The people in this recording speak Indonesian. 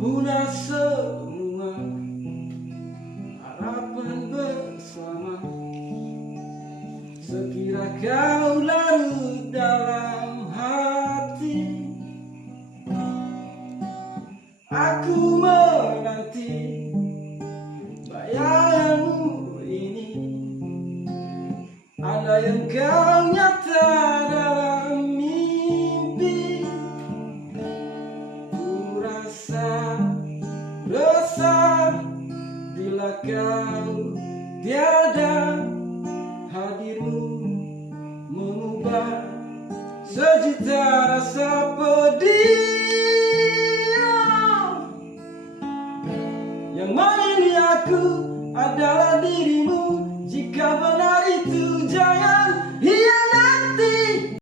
punah semua harapan bersama. Sekira kau larut dalam hati, aku menanti bayanganmu ini. Ada yang kau nyata dalam mimpi. Ku rasa resah bila kau tiada. Hadirmu mengubah sejuta rasa pedih. Yang mengiringi aku adalah dirimu. Jika benar itu